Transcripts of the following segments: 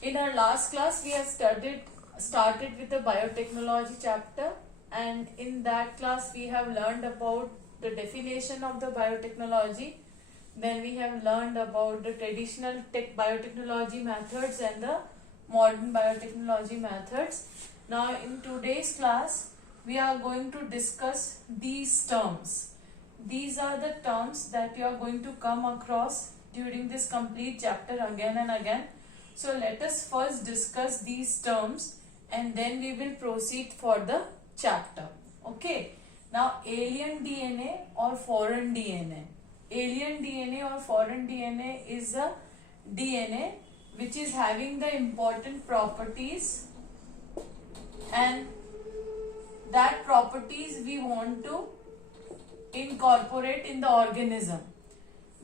In our last class, we have started with the biotechnology chapter, and in that class, we have learned about the definition of the biotechnology. Then we have learned about the traditional biotechnology methods and the modern biotechnology methods. Now, in today's class, we are going to discuss these terms. These are the terms that you are going to come across during this complete chapter again and again. So let us first discuss these terms and then we will proceed for the chapter. Okay. Now alien DNA or foreign DNA. Alien DNA or foreign DNA is a DNA which is having the important properties, and that properties we want to incorporate in the organism.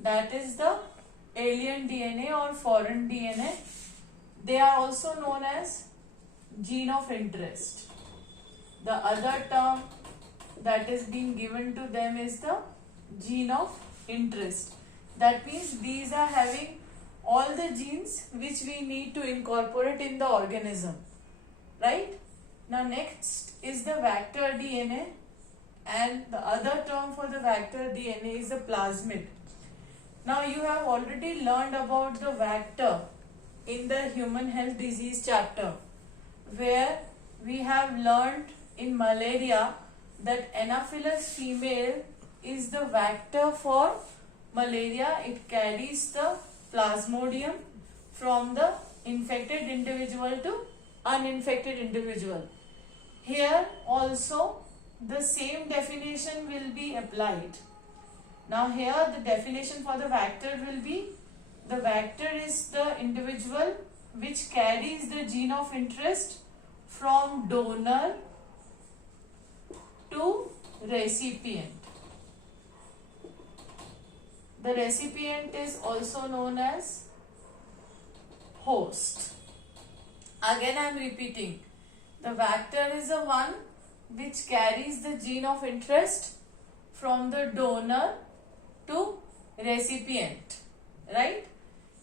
That is the alien DNA or foreign DNA. They are also known as gene of interest. The other term that is being given to them is the gene of interest. That means these are having all the genes which we need to incorporate in the organism. Right? Now next is the vector DNA, and the other term for the vector DNA is the plasmid. Now you have already learned about the vector in the human health disease chapter, where we have learned in malaria that Anopheles female is the vector for malaria. It carries the plasmodium from the infected individual to uninfected individual. Here also the same definition will be applied. Now here the definition for the vector will be, the vector is the individual which carries the gene of interest from donor to recipient. The recipient is also known as host. Again I am repeating, the vector is the one which carries the gene of interest from the donor to recipient, right?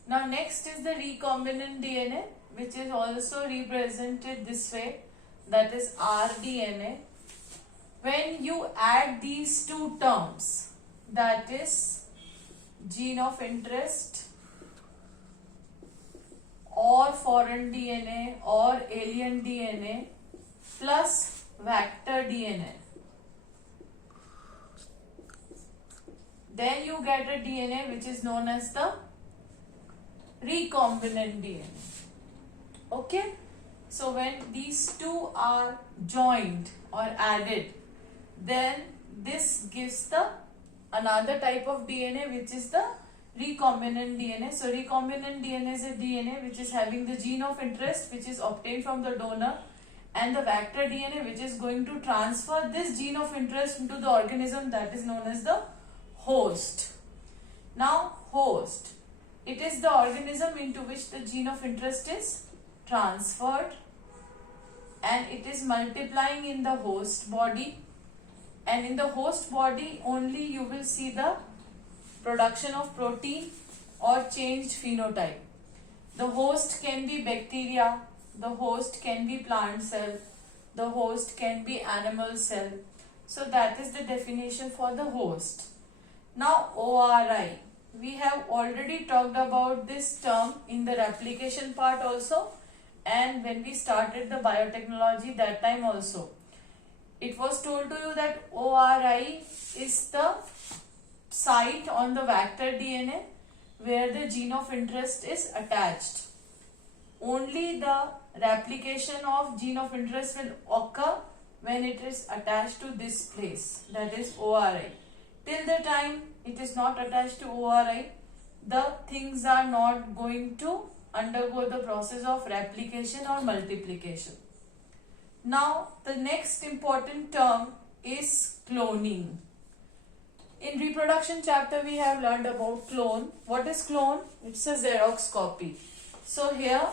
Now next is the recombinant DNA, which is also represented this way, that is rDNA. When you add these two terms, that is gene of interest or foreign DNA or alien DNA plus vector DNA, then you get a DNA which is known as the recombinant DNA. Okay. So when these two are joined or added, then this gives the another type of DNA which is the recombinant DNA. So recombinant DNA is a DNA which is having the gene of interest which is obtained from the donor, and the vector DNA which is going to transfer this gene of interest into the organism, that is known as the host. Now host, it is the organism into which the gene of interest is transferred, and it is multiplying in the host body, and in the host body only you will see the production of protein or changed phenotype. The host can be bacteria, the host can be plant cell, the host can be animal cell. So that is the definition for the host. Now ORI, we have already talked about this term in the replication part also, and when we started the biotechnology that time also. It was told to you that ORI is the site on the vector DNA where the gene of interest is attached. Only the replication of gene of interest will occur when it is attached to this place, that is ORI. Till the time it is not attached to ORI, the things are not going to undergo the process of replication or multiplication. Now the next important term is cloning. In reproduction chapter we have learned about clone. What is clone? It's a Xerox copy. So here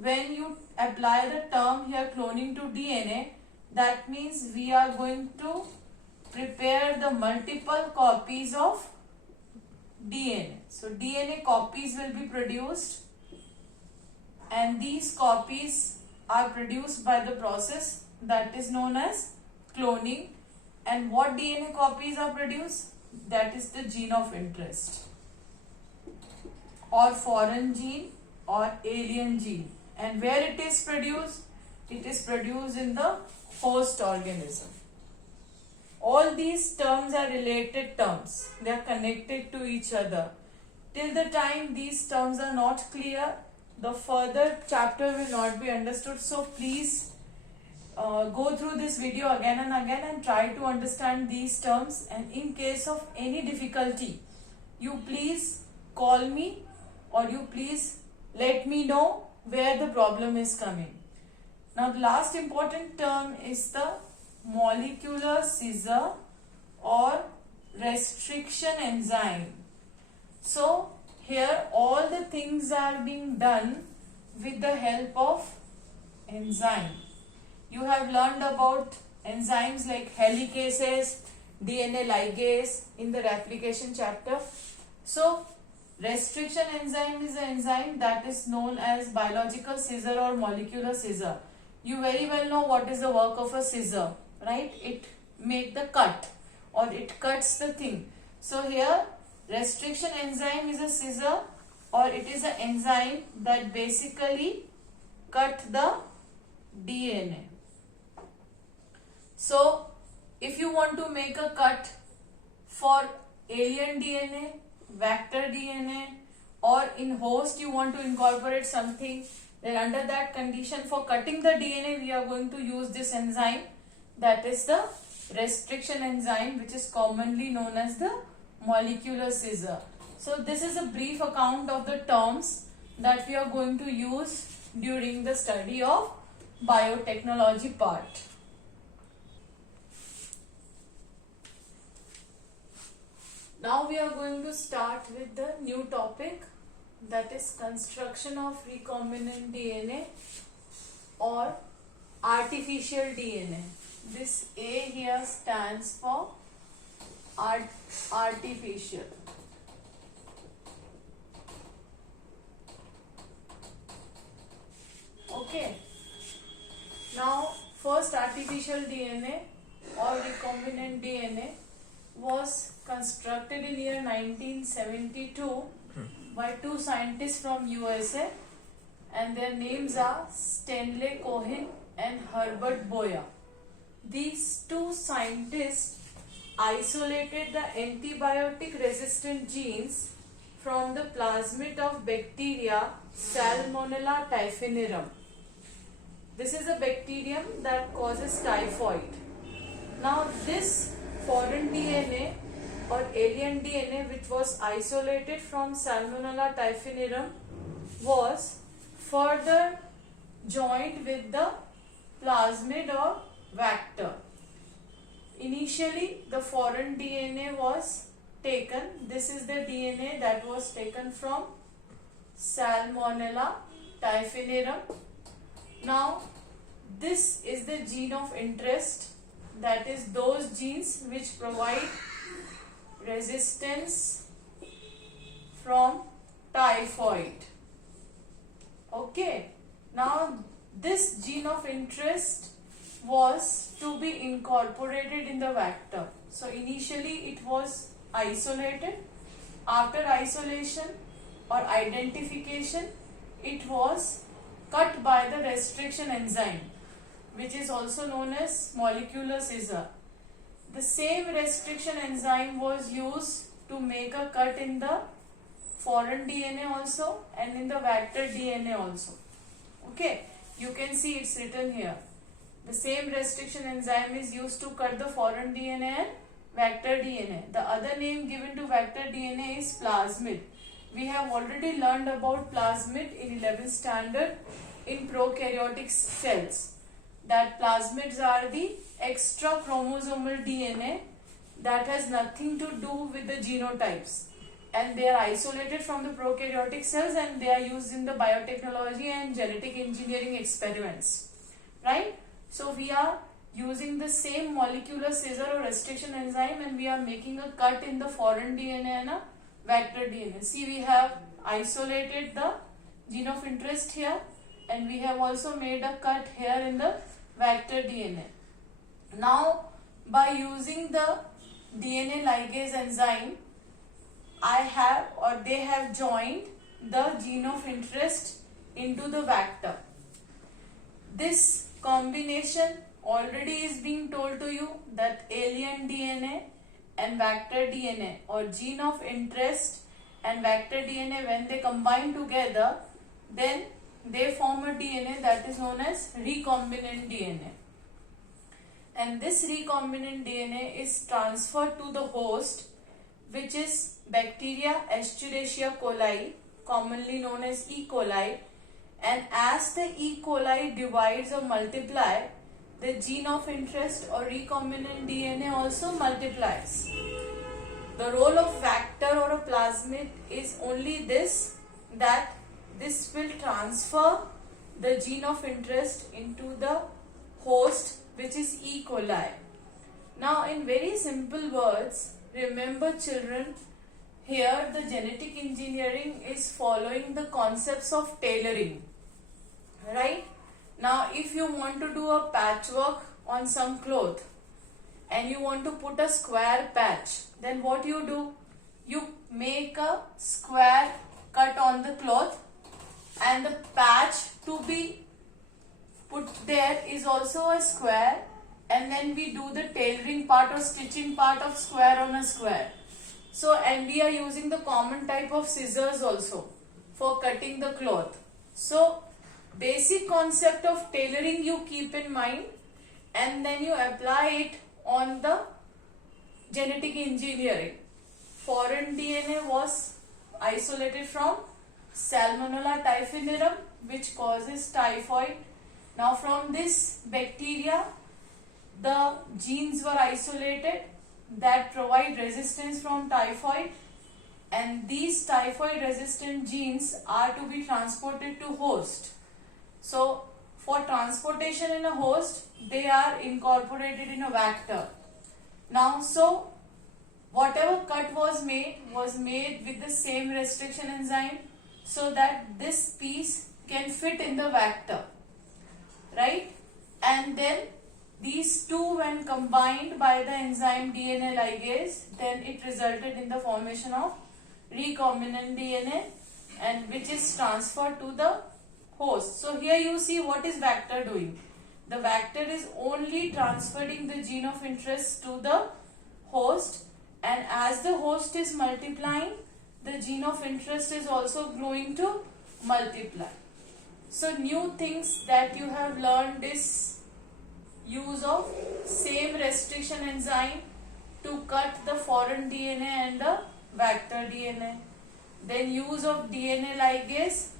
when you apply the term here cloning to DNA, that means we are going to prepare the multiple copies of DNA. So DNA copies will be produced and these copies are produced by the process that is known as cloning. And what DNA copies are produced? That is the gene of interest, or foreign gene or alien gene. And where it is produced? It is produced in the host organism. All these terms are related terms. They are connected to each other. Till the time these terms are not clear, the further chapter will not be understood. So please go through this video again and again and try to understand these terms. And in case of any difficulty, you please call me, or you please let me know where the problem is coming. Now the last important term is the molecular scissor or restriction enzyme. So here all the things are being done with the help of enzyme. You have learned about enzymes like helicases, DNA ligase in the replication chapter. So restriction enzyme is an enzyme that is known as biological scissor or molecular scissor. You very well know what is the work of a scissor, right? It make the cut, or it cuts the thing. So here restriction enzyme is a scissor, or it is an enzyme that basically cut the DNA. So if you want to make a cut for alien DNA, vector DNA, or in host you want to incorporate something, then under that condition for cutting the DNA we are going to use this enzyme, that is the restriction enzyme, which is commonly known as the molecular scissor. So this is a brief account of the terms that we are going to use during the study of biotechnology part. Now we are going to start with the new topic, that is construction of recombinant DNA or artificial DNA. This A here stands for artificial. Okay. Now first artificial DNA or recombinant DNA was constructed in year 1972 by two scientists from USA, and their names are Stanley Cohen and Herbert Boyer. These two scientists isolated the antibiotic resistant genes from the plasmid of bacteria Salmonella typhimurium. This is a bacterium that causes typhoid. Now this foreign DNA or alien DNA which was isolated from Salmonella typhimurium was further joined with the plasmid or vector. Initially the foreign DNA was taken. This is the DNA that was taken from Salmonella typhimurium. Now this is the gene of interest, that is those genes which provide resistance from typhoid. Okay, now this gene of interest was to be incorporated in the vector. So initially it was isolated. After isolation or identification, it was cut by the restriction enzyme, which is also known as molecular scissor. The same restriction enzyme was used to make a cut in the foreign DNA also and in the vector DNA also. Okay, you can see it's written here. The same restriction enzyme is used to cut the foreign DNA and vector DNA. The other name given to vector DNA is plasmid. We have already learned about plasmid in 11th standard in prokaryotic cells. That plasmids are the extra chromosomal DNA that has nothing to do with the genotypes, and they are isolated from the prokaryotic cells and they are used in the biotechnology and genetic engineering experiments, right? So we are using the same molecular scissor or restriction enzyme and we are making a cut in the foreign DNA and a vector DNA. See, we have isolated the gene of interest here and we have also made a cut here in the vector DNA. Now by using the DNA ligase enzyme, they have joined the gene of interest into the vector. This combination already is being told to you that alien DNA and vector DNA, or gene of interest and vector DNA, when they combine together, then they form a DNA that is known as recombinant DNA. And this recombinant DNA is transferred to the host, which is bacteria Escherichia coli, commonly known as E. coli. And as the E. coli divides or multiply, the gene of interest or recombinant DNA also multiplies. The role of vector or a plasmid is only this, that this will transfer the gene of interest into the host, which is E. coli. Now in very simple words, remember children, here the genetic engineering is following the concepts of tailoring, right? Now if you want to do a patchwork on some cloth and you want to put a square patch, then what you do? You make a square cut on the cloth, and the patch to be put there is also a square, and then we do the tailoring part or stitching part of square on a square. So, and we are using the common type of scissors also for cutting the cloth. So basic concept of tailoring you keep in mind, and then you apply it on the genetic engineering. Foreign DNA was isolated from Salmonella typhimurium, which causes typhoid. Now from this bacteria, the genes were isolated that provide resistance from typhoid, and these typhoid resistant genes are to be transported to host. So for transportation in a host, they are incorporated in a vector. Now so whatever cut was made with the same restriction enzyme, so that this piece can fit in the vector, right? And then these two, when combined by the enzyme DNA ligase, then it resulted in the formation of recombinant DNA, and which is transferred to the host. So here you see what is vector doing. The vector is only transferring the gene of interest to the host, and as the host is multiplying, the gene of interest is also going to multiply. So new things that you have learned is use of same restriction enzyme to cut the foreign DNA and the vector DNA. Then use of DNA ligase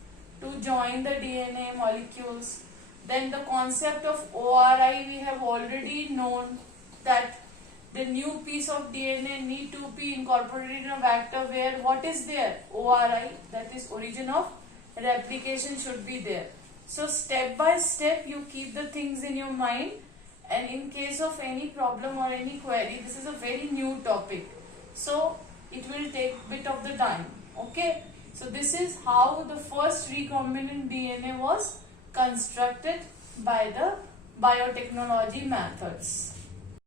to join the DNA molecules. Then the concept of ORI we have already known, that the new piece of DNA need to be incorporated in a vector where what is there? ORI, that is origin of replication, should be there. So step by step you keep the things in your mind, and in case of any problem or any query, this is a very new topic, so it will take bit of the time. Okay, so this is how the first recombinant DNA was constructed by the biotechnology methods.